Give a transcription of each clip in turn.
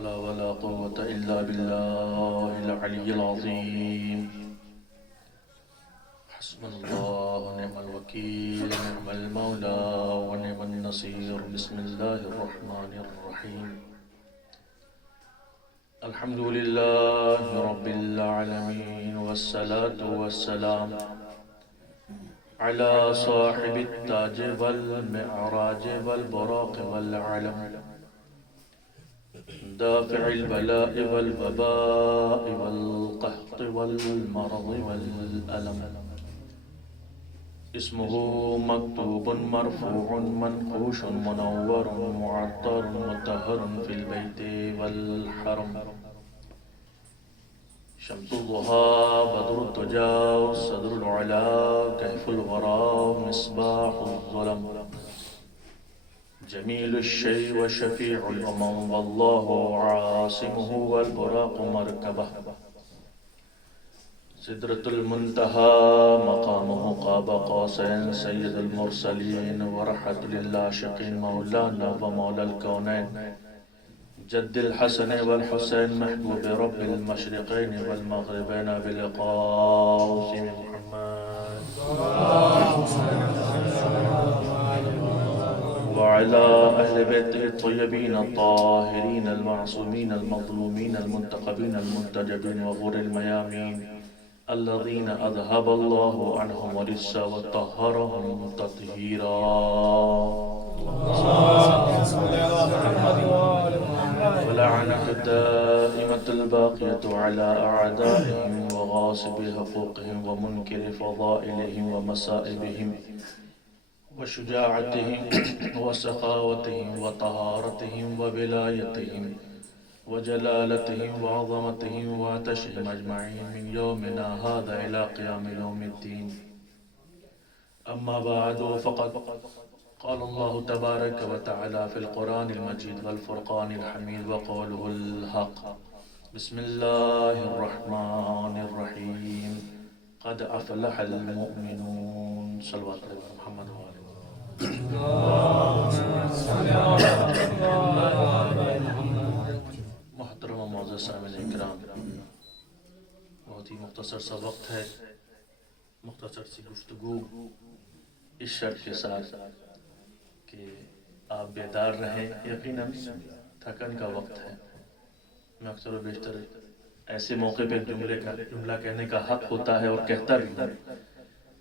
حول ولا قوة إلا بالله العلي العظيم. حسبنا الله ونعم الوكيل نعم المولى ونعم النصير. بسم الله الرحمن الرحيم. الحمد لله رب العالمين والصلاة والسلام على صاحب التاج والمعراج والبراق والعلم دافع البلاء والوباء والقحط والمرض والألم. اسمه مكتوب مرفوع منقوش منور معطر مطهر في البيت والحرم. شمس الضحى بدر الدجى صدر العلا كهف الورى مصباح الظلم. جميل الشيء وشفيع الأمم والله عاصمه والبراق مركبه. سدرة المنتهى مقامه قاب قوسين سيد المرسلين ورحمة للعاشقين مولانا ومولى الكونين جد الحسن والحسين محبوب رب المشرقين والمغربين بلقاء محمد وعلى أهل بيته الطيبين الطاهرين المعصومين المظلومين المنتقبين المنتجبين وغور الميامين الذين أذهب الله عنهم الرجس وطهرهم تطهيرا. ولعنة الدائمة الباقية على أعدائهم وغاصب حقوقهم ومنكر فضائلهم ومسائبهم وشجاعتهم وسخاوتهم وطهارتهم وولايتهم وجلالتهم وعظمتهم وعتشهم أجمعين من يومنا هذا إلى قيام يوم الدين. أما بعد فقد قال الله تبارك وتعالى في القرآن المجيد والفرقان الحميد وقوله الحق. بسم الله الرحمن الرحيم. قد أفلح المؤمنون. صلوات على محمد وآله. محترم و معزز سامعین کرام، بہت ہی مختصر سا وقت ہے، مختصر سی گفتگو اس شرط کے ساتھ کہ آپ بیدار رہیں. یقیناً تھکن کا وقت ہے. میں اکثر و بیشتر ایسے موقع پہ جملہ کہنے کا حق ہوتا ہے اور کہتا بھی ہوں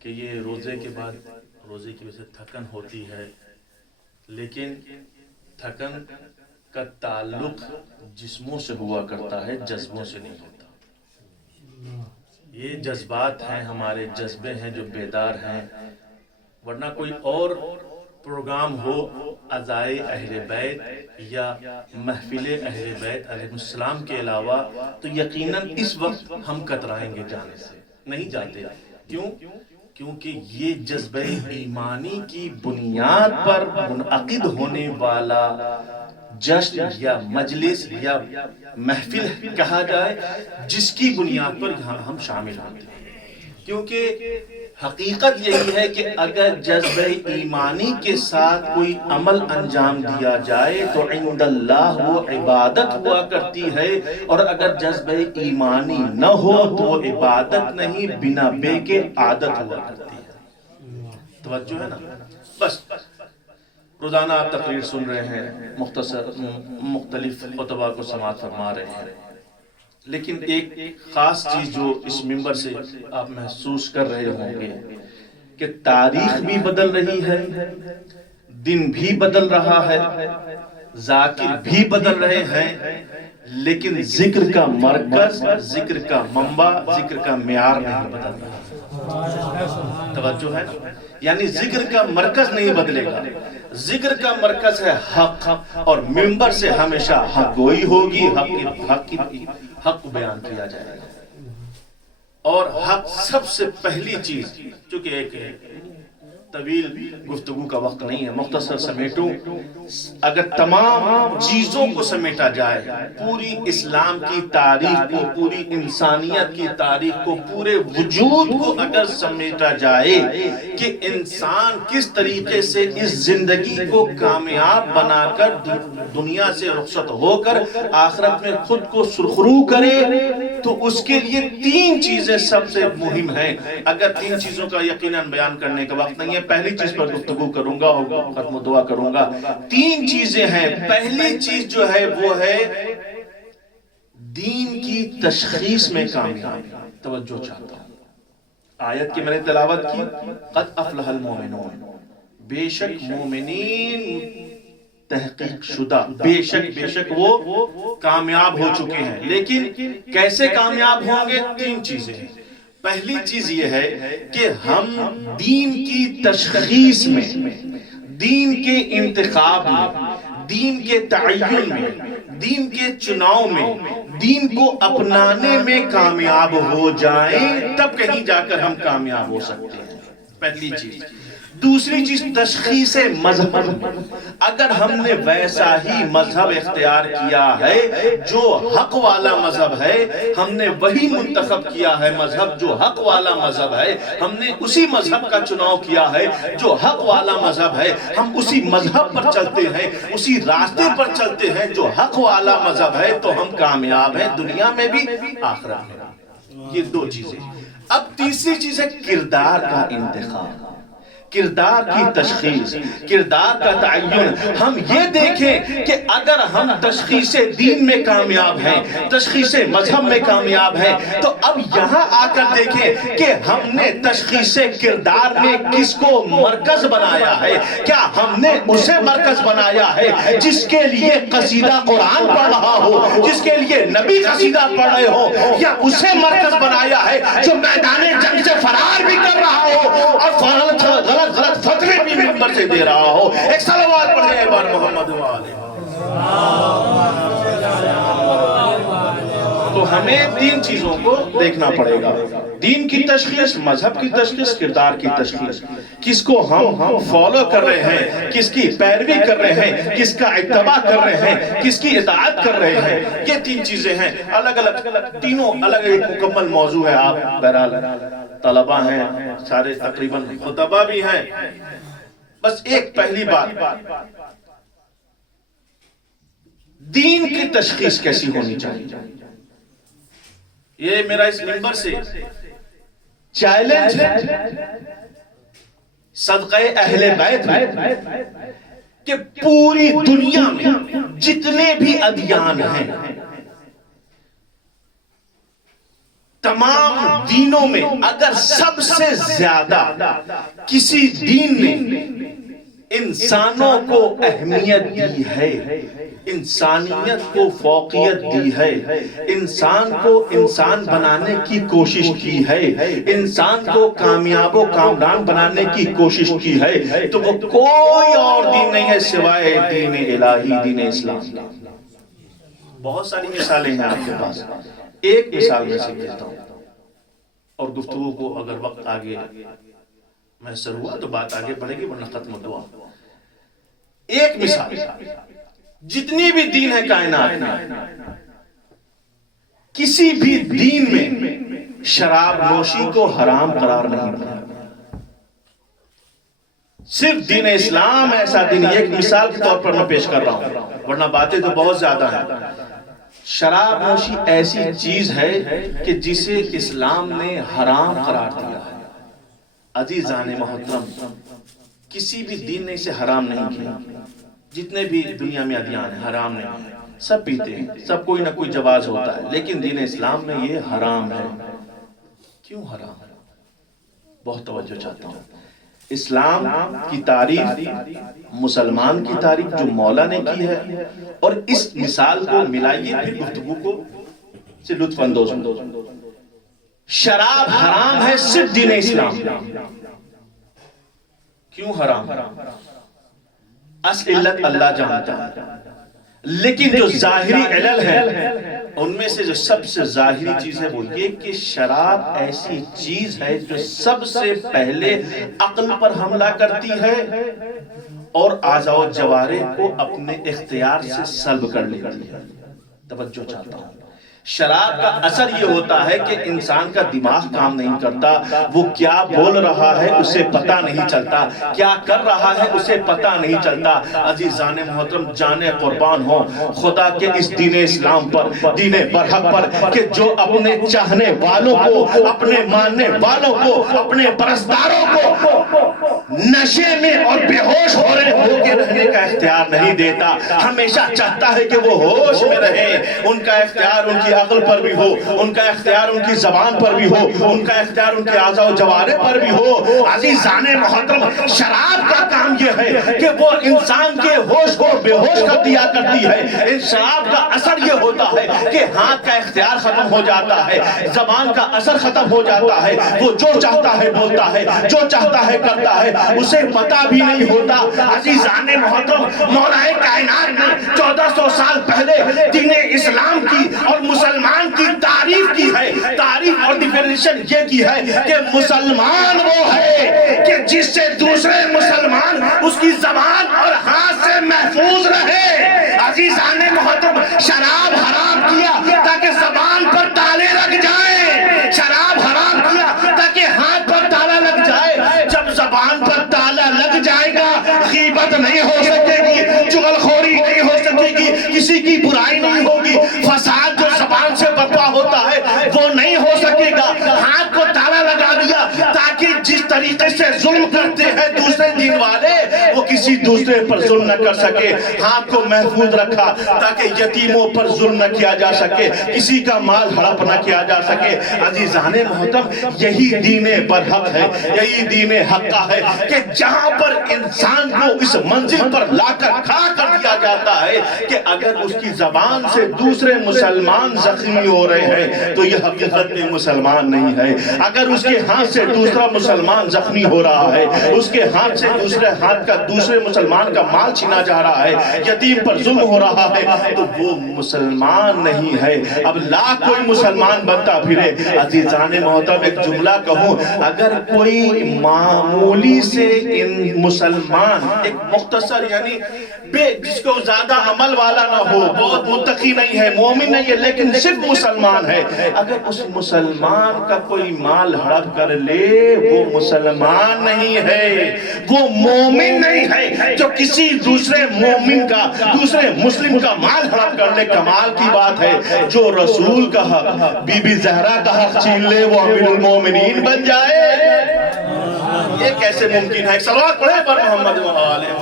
کہ یہ روزے کے بعد روزے کی وجہ سے تھکن ہوتی ہے، لیکن تھکن کا تعلق جسموں سے ہوا کرتا ہے، جذبوں سے نہیں ہوتا. یہ جذبات ہیں، ہمارے جذبے ہیں جو بیدار ہیں، ورنہ کوئی اور پروگرام ہو عزائے اہل بیت یا محفل اہل بیت علیہ السلام کے علاوہ تو یقیناً اس وقت ہم کترائیں گے جانے سے. نہیں جاتے. کیوں؟ کیونکہ یہ جذبہ ایمانی کی بنیاد پر منعقد ہونے والا جشن یا مجلس یا محفل کہا جائے جس کی بنیاد پر یہاں ہم شامل ہوتے ہیں. کیونکہ حقیقت یہی ہے کہ اگر جذبہ ایمانی کے ساتھ کوئی عمل انجام دیا جائے تو عند اللہ وہ عبادت ہوا کرتی ہے، اور اگر جذبہ ایمانی نہ ہو تو وہ عبادت نہیں، بنا بے کے عادت ہوا کرتی ہے. توجہ ہے نا؟ بس روزانہ آپ تقریر سن رہے ہیں، مختلف خطبہ کو سماعت فرما رہے ہیں، لیکن ایک خاص چیز جو اس منبر سے آپ محسوس کر رہے ہوں گے کہ تاریخ بھی بدل رہی ہے، دن بھی بدل رہا ہے، ذاکر بھی بدل رہے ہیں، لیکن ذکر کا مرکز، ذکر کا منبع، ذکر کا معیار نہیں بدل رہا. توجہ ہے نا؟ یعنی ذکر کا مرکز نہیں بدلے گا. ذکر کا مرکز ہے حق، اور منبر سے ہمیشہ حق گوئی ہوگی، حق بیان کیا جائے گا. اور حق سب سے پہلی چیز، چونکہ ایک طویل گفتگو کا وقت نہیں ہے، مختصر سمیٹوں۔ اگر تمام چیزوں کو سمیٹا جائے، پوری اسلام کی تاریخ کو، پوری انسانیت کی تاریخ کو، پورے وجود کو اگر سمیٹا جائے کہ انسان کس طریقے سے اس زندگی کو کامیاب بنا کر دنیا سے رخصت ہو کر آخرت میں خود کو سرخرو کرے، تو اس کے لیے تین چیزیں سب سے مہم ہیں۔ اگر تین چیزوں کا یقیناً بیان کرنے کا وقت نہیں ہے، پہلی چیز پر گفتگو کروں گا اور ختم دعا کروں گا۔ تین چیزیں ہیں۔ پہلی چیز جو ہے وہ ہے دین کی تشخیص میں کامیاب۔ توجہ چاہتا ہوں، آیت کی میں نے تلاوت کی، قد افلح المومنون، بے شک مومنین تحقیق شدہ، بے شک وہ کامیاب ہو چکے ہیں۔ لیکن کیسے کامیاب ہوں گے؟ تین چیزیں ہیں۔ پہلی چیز یہ ہے کہ ہم دین کی تشخیص میں، دین کے انتخاب میں، دین کے تعین میں، دین کے چناؤ میں، دین کو اپنانے میں کامیاب ہو جائیں، تب کہیں جا کر ہم کامیاب ہو سکتے ہیں۔ پہلی چیز۔ دوسری چیز تشخیص مذہب۔ اگر ہم نے ویسا ہی مذہب اختیار کیا ہے جو حق والا مذہب ہے، ہم نے وہی منتخب کیا ہے مذہب جو حق والا مذہب ہے، ہم نے اسی مذہب کا چناؤ کیا ہے جو حق والا مذہب ہے، ہم اسی مذہب پر چلتے ہیں، اسی راستے پر چلتے ہیں جو حق والا مذہب ہے، تو ہم کامیاب ہیں دنیا میں بھی آخرت میں۔ یہ دو چیزیں۔ اب تیسری چیز ہے کردار کا انتخاب، کردار کی تشخیص، کردار کا تعین۔ ہم یہ دیکھیں کہ اگر ہم تشخیص دین میں کامیاب ہیں، تشخیص مذہب میں کامیاب ہیں، تو اب یہاں آ کر دیکھیں کہ ہم نے تشخیص کردار میں کس کو مرکز بنایا ہے۔ کیا ہم نے اسے مرکز بنایا ہے جس کے لیے قصیدہ قرآن پڑھ رہا ہو، جس کے لیے نبی قصیدہ پڑھ رہے ہو، یا اسے مرکز بنایا ہے جو میدان جنگ سے فرار بھی کر رہا ہو اور غلط فتوے بھی منبر سے دے رہا ہو؟ ایک صلوات پڑھیں اے بار محمد والے۔ تو ہمیں تین چیزوں کو دیکھنا پڑے گا، دین کی تشخیص، مذہب کی تشخیص، کردار کی تشخیص۔ کس کو ہم فالو کر رہے ہیں، کس کی پیروی کر رہے ہیں، کس کا اتباع کر رہے ہیں، کس کی اطاعت کر رہے ہیں، یہ تین چیزیں ہیں۔ الگ الگ تینوں الگ ایک مکمل موضوع ہے۔ آپ بہرحال طلبہ ہیں، سارے تقریباً خطبہ بھی ہیں۔ بس ایک پہلی بات، دین کی تشخیص کیسی ہونی چاہیے، یہ میرا اس منبر سے چیلنج ہے صدقہ اہل بیت میں، کہ پوری دنیا میں جتنے بھی ادیان ہیں، تمام دینوں میں اگر سب سے زیادہ کسی دین نے انسانوں کو اہمیت دی ہے، انسانیت کو فوقیت دی ہے، انسان کو انسان بنانے کی کوشش کی ہے، انسان کو کامیاب و کامران بنانے کی کوشش کی ہے، تو وہ کوئی اور دین نہیں ہے سوائے دین الہی، دین اسلام۔ بہت ساری مثالیں ہیں آپ کے پاس، ایک مثال میں سے کہتا ہوں، اور گفتگو کو اگر وقت آگے محسر ہوا تو بات آگے بڑھے گی، ورنہ ختم دعا۔ ایک مثال، جتنی بھی دین ہے کائنات میں، کسی بھی دین میں شراب نوشی کو حرام قرار نہیں دیا، صرف دین اسلام ایسا دین، ایک مثال کے طور پر میں پیش کر رہا ہوں، ورنہ باتیں تو بہت زیادہ ہیں۔ شراب نوشی ایسی چیز ہے کہ جسے اسلام نے حرام قرار دیا ہے۔ عزیزان محترم، کسی بھی دین نے اسے حرام نہیں کیا، جتنے بھی دنیا میں ادیان ہیں حرام نہیں، سب پیتے ہیں، سب کوئی نہ کوئی جواز ہوتا ہے، لیکن دین اسلام میں یہ حرام ہے۔ کیوں حرام ہے؟ بہت توجہ چاہتا ہوں۔ اسلام کی تعریف، مسلمان کی تعریف جو مولا نے کی ہے، اور اس مثال کو ملائیے پھر گفتگو کو سے لطف اندوز ہوں۔ شراب حرام ہے صرف دین اسلام۔ کیوں حرام؟ اصل علت اللہ جانتا ہے۔ لیکن جو ظاہری علل ہیں ان میں سے جو سب سے ظاہری چیز ہے وہ یہ کہ شراب ایسی چیز ہے جو سب سے پہلے عقل پر حملہ کرتی ہے اور اعضاء و جوارح کو اپنے اختیار سے سلب کر لیتی ہے۔ توجہ چاہتا ہوں، شراب کا اثر یہ ہوتا ہے کہ انسان کا دماغ کام نہیں کرتا، وہ کیا بول رہا ہے اسے پتہ نہیں چلتا، کیا کر رہا ہے اسے پتہ نہیں چلتا۔ عزیزان محترم، جانے قربان ہو خدا کے اس دین اسلام پر، دین برحق پر، کہ جو اپنے چاہنے والوں کو، اپنے ماننے والوں کو، اپنے پرستاروں کو نشے میں اور بے ہوش ہو کے رہنے کا اختیار نہیں دیتا، ہمیشہ چاہتا ہے کہ وہ ہوش میں رہے، ان کا اختیار ان کی عقل پر بھی ہو، ان کا اختیار ان کی زبان پر بھی ہو، ان کا اختیار ان کے اعضاء و جوارح پر بھی ہو۔ عزیزان محترم، شراب کا کام یہ ہے کہ وہ انسان کے ہوش کو بے ہوش کر دیا کرتی ہے۔ ان شراب کا اثر یہ ہوتا ہے کہ ہاتھ کا اختیار ختم ہو جاتا ہے، زبان کا اثر ختم ہو جاتا ہے، وہ جو چاہتا ہے بولتا ہے، جو چاہتا ہے کرتا ہے، اسے پتہ بھی نہیں ہوتا۔ عزیزان محترم، مولا کائنات نے 1400 سال پہلے دین اسلام کی اور مسلمان کی تعریف کی ہے۔ تعریف اور ڈیفینیشن یہ کی ہے کہ مسلمان وہ ہے کہ جس سے دوسرے مسلمان اس کی زبان اور ہاتھ سے محفوظ رہے۔ عزیزان محترم، شراب حرام کیا تاکہ زبان پر تالے لگ جائیں، شراب حرام کیا تاکہ ہاتھ پر تالا لگ جائے۔ جب زبان پر تالا لگ جائے گا، غیبت نہیں ہو سکے گی، چغلخوری نہیں ہو سکے گی، کسی کی برائی نہیں ہوگی، فساد جو زبان سے برپا ہوتا ہے وہ نہیں ہو سکے گا۔ ہاتھ کو تالا لگا دیا تاکہ جس طریقے سے ظلم کرتے ہیں دوسرے دین والے، وہ کسی دوسرے پر ظلم نہ کر سکے۔ ہاتھ کو محفوظ رکھا تاکہ یتیموں پر ظلم نہ کیا جا سکے، کسی کا مال ہڑپ نہ کیا جا سکے۔ عزیزان محترم، یہی دین برحق ہے، یہی دین حقہ ہے کہ جہاں پر انسان کو اس منزل پر لا کر کھڑا کر دیا جاتا ہے کہ اگر اس کی زبان سے دوسرے مسلمان زخمی ہو رہے ہیں تو یہ حقیقت میں مسلمان نہیں ہے۔ اگر اس کے ہاتھ سے دوسرا مسلمان زخمی ہو رہا ہے، اس کے ہاتھ سے دوسرے ہاتھ کا دوسرے مسلمان کا مال چھینا جا رہا ہے، یتیم پر ظلم ہو رہا ہے، تو وہ مسلمان نہیں ہے۔ اب لاکھ کوئی مسلمان بنتا پھرے، عزیزان محترم ایک جملہ کہوں، اگر کوئی معمولی سے مسلمان، ایک مختصر یعنی جس کو زیادہ عمل والا نہ ہو، بہت متقی نہیں ہے، مومن نہیں ہے، لیکن صرف مسلمان ہے، اگر اس مسلمان کا کوئی مال ہڑپ کر لے، وہ مسلمان نہیں ہے، وہ مومن نہیں ہے۔ جو کسی دوسرے مومن کا، دوسرے مسلم کا مال ہڑپ کر لے، کمال کی بات ہے۔ جو رسول کا حق، بی بی زہرا کا حق چھین لے، وہ امیر المومنین بن جائے، یہ کیسے ممکن ہے؟ ایک صلوات پڑھے پر محمد و آلہ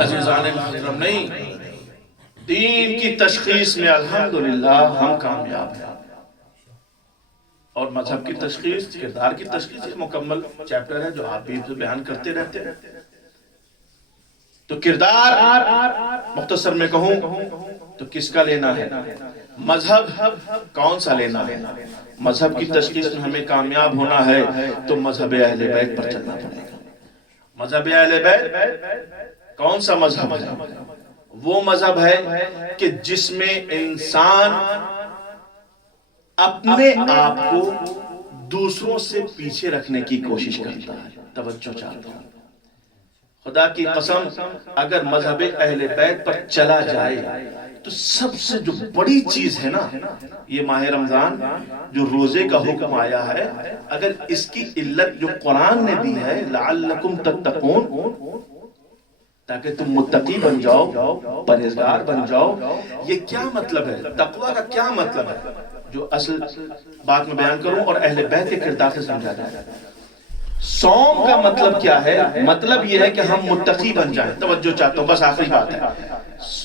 عزیزان محترم، نہیں، دین کی تشخیص میں الحمدللہ ہم کامیاب ہیں، اور مذہب کی تشخیص، کردار کی تشخیص ایک مکمل چیپٹر ہے جو آپ بھی بیان کرتے رہتے ہیں۔ تو کردار مختصر میں کہوں تو کس کا لینا ہے؟ مذہب کون سا لینا ہے؟ مذہب کی تشخیص میں ہمیں کامیاب ہونا ہے تو مذہب اہل بیت پر چلنا پڑے گا۔ مذہب اہل بیت کون سا مذہب ہے؟ وہ مذہب ہے کہ جس میں انسان اپنے آپ کو دوسروں سے پیچھے رکھنے کی کوشش کرتا ہے۔ توجہ چاہتا ہوں، خدا کی قسم، اگر مذہب اہل بیت پر چلا جائے تو سب سے جو بڑی چیز ہے نا، یہ ماہ رمضان جو روزے کا حکم آیا ہے، اگر اس کی علت جو قرآن نے دی ہے لعلکم تتقون، تاکہ تم متقی بن جاؤ، پرہیزگار بن جاؤ، یہ کیا مطلب ہے؟ تقوی کا کیا مطلب ہے؟ جو اصل بات میں بیان کروں اور اہل بیت کے کردار سے سمجھا جائے۔ صوم کا مطلب کیا ہے؟ مطلب یہ ہے کہ ہم متقی بن جائیں۔ توجہ چاہتا ہوں، بس آخری بات ہے۔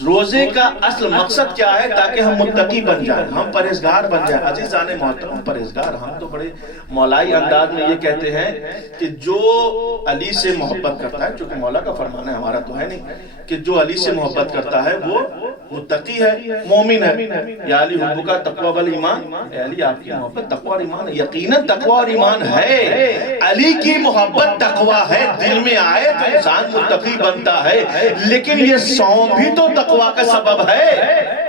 روزے کا اصل مقصد کیا ہے؟ تاکہ ہم متقی بن جائیں، ہم پرہیزگار بن جائیں۔ عزیزان محترم، پرہیزگار، ہم تو بڑے مولائی انداز میں یہ کہتے ہیں کہ جو علی سے محبت کرتا ہے، چونکہ مولا کا فرمان ہے، ہمارا تو ہے نہیں، کہ جو علی سے محبت کرتا ہے وہ متقی ہے، مومن ہے۔ یا علی حب کا تقوی والایمان، اے علی آپ کی محبت تقوی اور ایمان ہے۔ یقیناً تقوی اور ایمان ہے، علی کی محبت تقوی ہے، دل میں آئے تو انسان متقی بنتا ہے، لیکن یہ صوم بھی تو تقوی کا سبب ہے،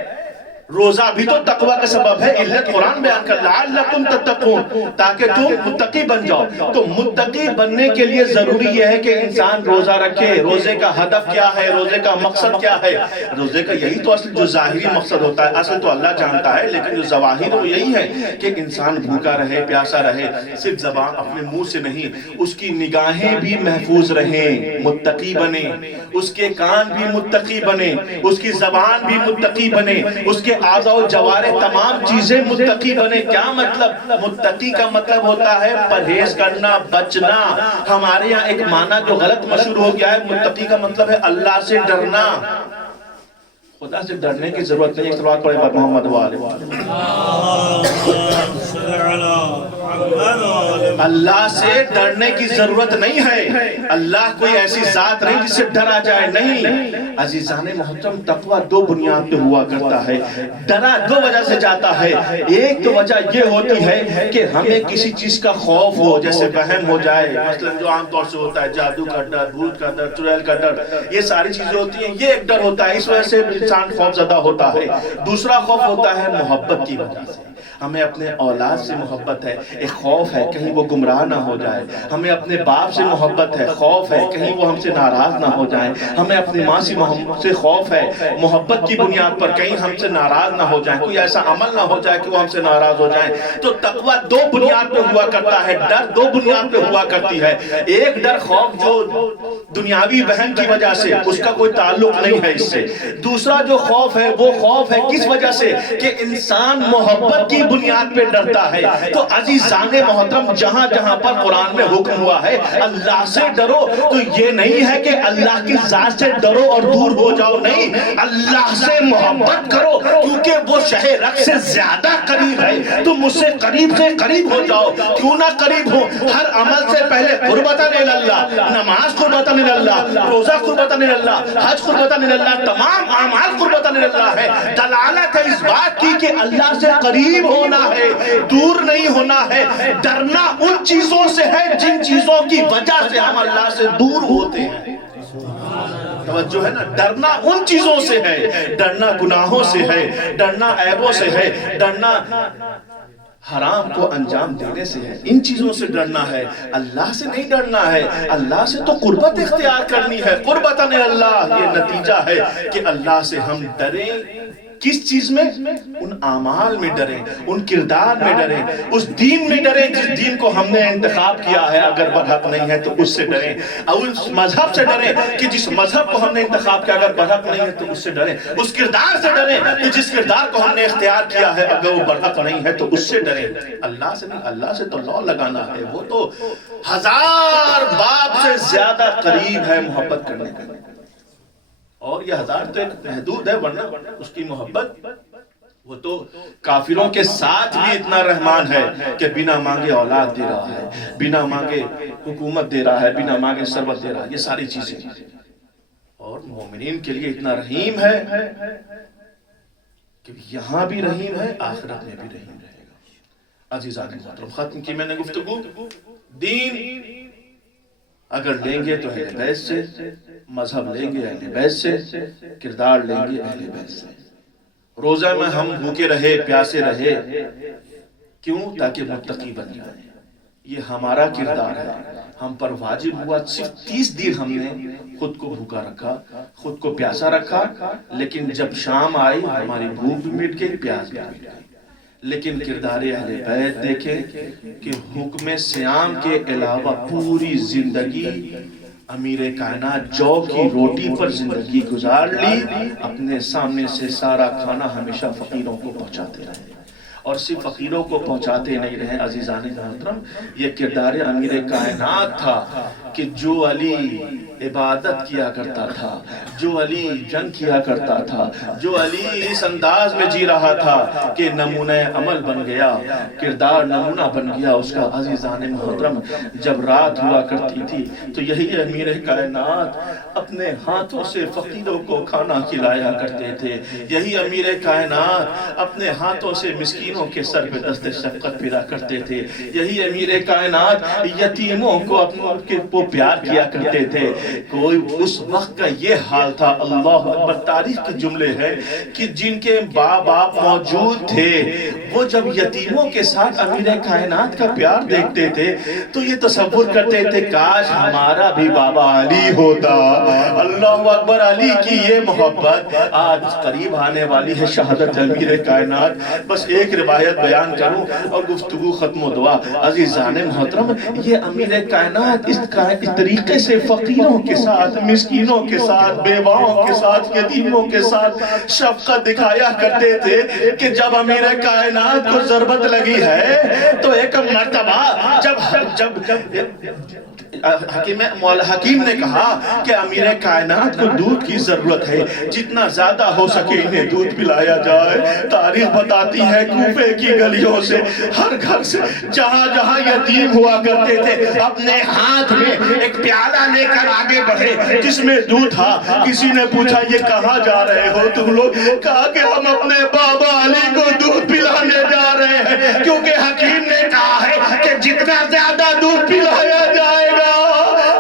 روزہ بھی تو تقوی کا سبب ہے۔ علت قرآن بیان کر لعلکم تتقون، تاکہ تم متقی بن جاؤ۔ تو متقی بننے کے لیے ضروری یہ ہے کہ انسان روزہ رکھے۔ روزے کا ہدف کیا ہے، روزے کا مقصد کیا ہے؟ روزے کا یہی تو اصل جو ظاہری مقصد ہوتا ہے، اصل تو اللہ جانتا ہے، لیکن جو ظواہر وہ یہی ہے کہ انسان بھوکا رہے، پیاسا رہے، صرف زبان اپنے منہ سے نہیں، اس کی نگاہیں بھی محفوظ رہیں، متقی بنے، اس کے کان بھی متقی بنے، اس کی زبان بھی متقی بنے، اس کے اعضاء و جوارح تمام چیزیں متقی بنے۔ کیا مطلب؟ متقی کا مطلب ہوتا ہے پرہیز کرنا، بچنا۔ ہمارے یہاں ایک معنی جو غلط مشہور ہو گیا ہے، متقی کا مطلب ہے اللہ سے ڈرنا۔ خدا سے ڈرنے کی ضرورت نہیں۔ ایک صلوات پڑھیں بر محمد وآلہ۔ اللہ سے ڈرنے کی ضرورت نہیں ہے، اللہ کوئی ایسی ذات نہیں جس سے ڈرا جائے، نہیں۔ عزیزان محترم، تقوی دو بنیاد پہ ہوا کرتا ہے۔ ڈرا دو وجہ سے جاتا ہے۔ ایک تو وجہ یہ ہوتی ہے کہ ہمیں کسی چیز کا خوف ہو، جیسے وہم ہو جائے، مثلا جو عام طور سے ہوتا ہے جادو کا ڈر، بھوت کا ڈر، چڑیل کا ڈر، یہ ساری چیزیں ہوتی ہیں، یہ ایک ڈر ہوتا ہے، اس وجہ سے انسان خوف زدہ ہوتا ہے۔ دوسرا خوف ہوتا ہے محبت کی وجہ سے، ہمیں اپنے اولاد سے محبت ہے، ایک خوف ہے کہیں وہ گمراہ نہ ہو جائے۔ ہمیں اپنے باپ سے محبت ہے، خوف ہے کہیں وہ ہم سے ناراض نہ ہو جائیں۔ ہمیں اپنی ماں سے خوف ہے، محبت کی بنیاد پر کہیں ہم سے ناراض نہ ہو جائیں، کوئی ایسا عمل نہ ہو جائے کہ وہ ہم سے ناراض ہو جائیں۔ تو تقوی دو بنیاد پہ ہوا کرتا ہے، ڈر دو بنیاد پہ ہوا کرتی ہے۔ ایک ڈر خوف جو دنیاوی وہم کی وجہ سے، اس کا کوئی تعلق نہیں ہے اس سے۔ دوسرا جو خوف ہے وہ خوف ہے کس وجہ سے کہ انسان محبت کی بنیاد پہ ڈرتا ہے۔ تو عزیزان محترم، جہاں جہاں پر قرآن میں حکم ہوا ہے اللہ سے ڈرو، تو یہ نہیں ہے کہ اللہ کی ذات سے ڈرو اور دور ہو جاؤ، نہیں، اللہ سے محبت کرو، کیونکہ وہ شہ رگ سے زیادہ قریب ہے۔ تم مجھ سے قریب ہو جاؤ، کیوں نہ قریب ہو؟ ہر عمل سے پہلے قربتاً اللہ، نماز قربتاً اللہ، روزہ قربتاً اللہ، حج قربتاً اللہ، تمام اعمال قربتاً اللہ ہے۔ دلالت ہے اس بات کی کہ اللہ سے قریب ہونا ہے، دور نہیں ہونا ہے۔ ڈرنا ان چیزوں سے ہے جن چیزوں کی وجہ سے ہم اللہ سے دور ہوتے ہیں۔ توجہ ہے نا، ڈرنا ان چیزوں سے ہے، ڈرنا گناہوں سے ہے، ڈرنا عیبوں سے ہے، ڈرنا حرام کو انجام دینے سے ہے، ان چیزوں سے ڈرنا ہے، اللہ سے نہیں ڈرنا ہے۔ اللہ سے تو قربت اختیار کرنی ہے، قربتاً اللہ۔ یہ نتیجہ ہے کہ اللہ سے ہم ڈریں، کس چیز میں؟ ان اعمال میں ڈریں، ان کردار میں ڈریں، اس دین میں ڈریں جس دین کو ہم نے انتخاب کیا ہے، اگر برحق نہیں ہے تو اس سے ڈریں، اور اس مذہب سے ڈریں کہ جس مذہب کو ہم نے انتخاب کیا، اگر برحق نہیں ہے تو اس سے ڈریں، اس کردار سے ڈریں کہ جس کردار کو ہم نے اختیار کیا ہے، اگر وہ برحق نہیں ہے تو اس سے ڈریں۔ اللہ سے نہیں، اللہ سے تو لو لگانا ہے، وہ تو ہزار باب سے زیادہ قریب ہے محبت کرنے کا، اور یہ ہزار تو ایک محدود ہے، ورنہ اس کی محبت وہ تو کافروں کے ساتھ بھی اتنا رحمان ہے کہ بنا مانگے اولاد دے رہا ہے، بنا مانگے حکومت دے رہا ہے، بنا مانگے ثروت دے رہا ہے، یہ ساری چیزیں، اور مومنین کے لیے اتنا رحیم ہے کہ یہاں بھی رحیم ہے، آخرت میں بھی رحیم رہے گا۔ عزیزان محترم، ختم کی میں نے گفتگو، دین اگر لیں گے تو اہل بیت سے، مذہب لیں گے اہل بیت سے، کردار لیں گے اہل بیت سے۔ روزہ میں ہم بھوکے رہے، پیاسے رہے، کیوں؟ تاکہ متقی بن جائیں، یہ ہمارا کردار ہے۔ ہم پر واجب ہوا صرف 30 دن ہم نے خود کو بھوکا رکھا، خود کو پیاسا رکھا، لیکن جب شام آئی ہماری بھوک بھی مٹ گئی، پیاس بھی مٹ گئی۔ لیکن کردار اہل بیت دیکھیں کہ حکم صیام کے علاوہ پوری زندگی امیر کائنات جو کی روٹی پر زندگی گزار لی، اپنے سامنے سے سارا کھانا ہمیشہ فقیروں کو پہنچاتے رہے، اور صرف فقیروں کو پہنچاتے نہیں رہے۔ عزیزان محترم، یہ کردار امیر کائنات تھا کہ جو علی عبادت کیا کرتا تھا، جو علی جنگ کیا کرتا تھا، جو علی اس انداز میں جی رہا تھا کہ نمونہ عمل بن گیا، کردار نمونہ بن گیا اس کا۔ عزیزان محترم، جب رات ہوا کرتی تھی تو یہی امیر کائنات اپنے ہاتھوں سے فقیروں کو کھانا کھلایا کرتے تھے، یہی امیر کائنات اپنے ہاتھوں سے مسکینوں کے سر پہ دست شفقت پھرا کرتے تھے، یہی امیر کائنات یتیموں کو اپنے کو پیار کیا کرتے تھے۔ کوئی اس وقت کا یہ حال تھا، اللہ اکبر، تاریخ کے جملے ہیں کہ جن کے باپ موجود تھے وہ جب یتیموں کے ساتھ امیر کائنات کا پیار دیکھتے تھے تو یہ تصور کرتے تھے کاش ہمارا بھی بابا علی ہوتا۔ اللہ اکبر، علی کی یہ محبت آج قریب آنے والی ہے شہادت امیر کائنات۔ بس ایک روایت بیان کروں اور گفتگو ختم و دعا۔ عزیزان محترم، یہ امیر کائنات اس طریقے سے فقیروں کے ساتھ، مسکینوں کے ساتھ، بیواؤں کے ساتھ، یتیموں کے ساتھ شفقت دکھایا کرتے تھے کہ جب امیر کائنات کو ضربت لگی ہے تو ایک مرتبہ جب حکیم نے کہا کہ امیر کائنات کو دودھ کی ضرورت ہے، جتنا زیادہ ہو سکے انہیں دودھ پلایا جائے۔ تاریخ بتاتی ہے کوفے کی گلیوں سے، ہر گھر سے، جہاں جہاں یتیم ہوا کرتے تھے، اپنے ہاتھ میں ایک پیالہ لے کر آگے بڑھے جس میں دودھ تھا۔ کسی نے پوچھا یہ کہاں جا رہے ہو تم لوگ؟ کہا کہ ہم اپنے بابا علی کو دودھ پلانے جا رہے ہیں، کیونکہ حکیم نے کہا ہے کہ جتنا زیادہ دودھ پلایا جائے گا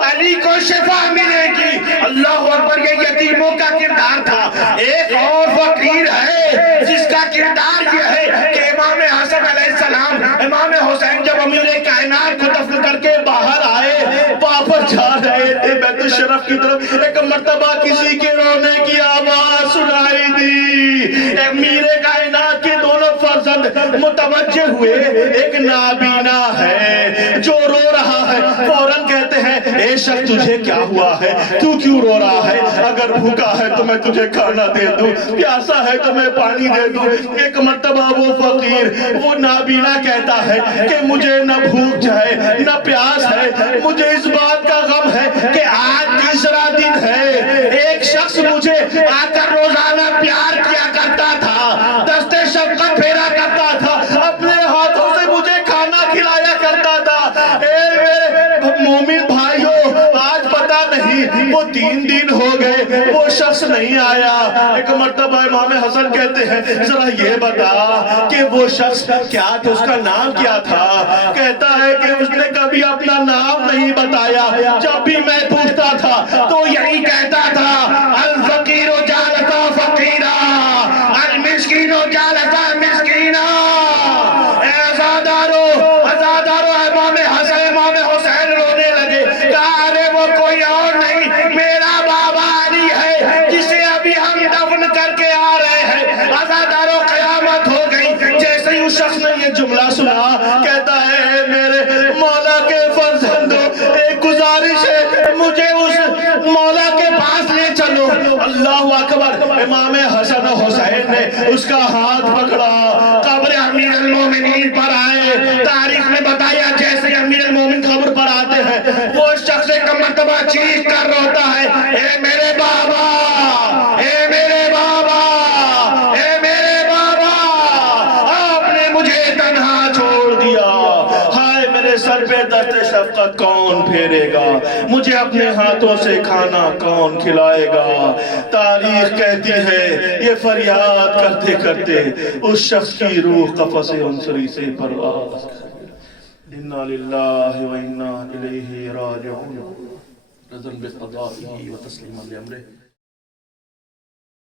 علی کو شفا ملے گی۔ اللہ اکبر، یہ یتیموں کا کردار تھا۔ ایک اور فقیر ہے جس کا کردار یہ ہے کہ امام حسن علیہ السلام، امام حسین جب امیر کائنات کو دفن کر کے باہر آئے، واپس جا رہے تھے بیت الشرف کی طرف، ایک مرتبہ کسی کے رونے کی آواز سنائی دی۔ امیر کائنات کے دونوں فرزند متوجہ ہوئے، ایک نابینا ہے جو رو رہا ہے، فوراً کہتے ہیں اے شخص تجھے کیا ہوا ہے، تو کیوں رو رہا ہے؟ اگر بھوکا ہے تو میں تجھے کھانا دے دوں، پیاسا ہے تو میں پانی دے دوں۔ ایک مرتبہ وہ فقیر، وہ نابینا کہتا ہے کہ مجھے نہ بھوک ہے نہ پیاس ہے، مجھے اس بات کا غم ہے کہ آج تیسرا دن ہے، ایک شخص مجھے آ کر روزانہ پیار کیا کرتا تھا، دست شفقت پھیرا کرتا تھا، اپنے ہاتھوں سے مجھے کھانا کھلایا کرتا تھا۔ اے میرے مومن بھائیوں، آج پتہ نہیں وہ 3 دن ہو گئے وہ شخص نہیں آیا۔ ایک مرتبہ امام حسن کہتے ہیں ذرا یہ بتا کہ وہ شخص کیا تھا، اس کا نام کیا تھا؟ کہتا ہے کہ اس نے کبھی اپنا نام نہیں بتایا، جب بھی میں پوچھتا تھا تو یہی کہتا تھا الفقیر جالتا فقیرا، المسکین جالتا مسکینا۔ عزادارو امام حسین رونے لگے، کہا ارے وہ کوئی اور نہیں، میرا بابا علی ہے جسے ابھی ہم دفن کر کے آ رہے ہیں۔ عزادارو قیامت ہو گئی۔ جیسے ہی اس شخص نے یہ جملہ سنا، کہتا ہے میرے مولا کے فرزندو، ایک گزارش ہے، مجھے اس مولا کے پاس لے چلو۔ اللہ اکبر، امام حسن و حسین نے اس کا ہاتھ پکڑا، قبر امیر المومنین پر آئے۔ تاریخ میں بتایا جیسے امیر المومن قبر پر آتے ہیں، وہ شخص ایک مرتبہ چیخ کر روتا ہے، اے میرے بابا، اے میرے بابا، اے میرے بابا، آپ نے مجھے تنہا چھوڑ دیا۔ ہائے میرے سر پہ دست شفقت کون پھیرے گا؟ مجھے اپنے ہاتھوں سے کھانا کون کھلائے گا؟ تاریخ کہتی ہے یہ فریاد کرتے کرتے اس شخص کی روح قفس عنصری سے پرواز کر گئی۔ انا للہ و انا الیہ راجعون، رضا بقضائہ و تسلیما لامرہ۔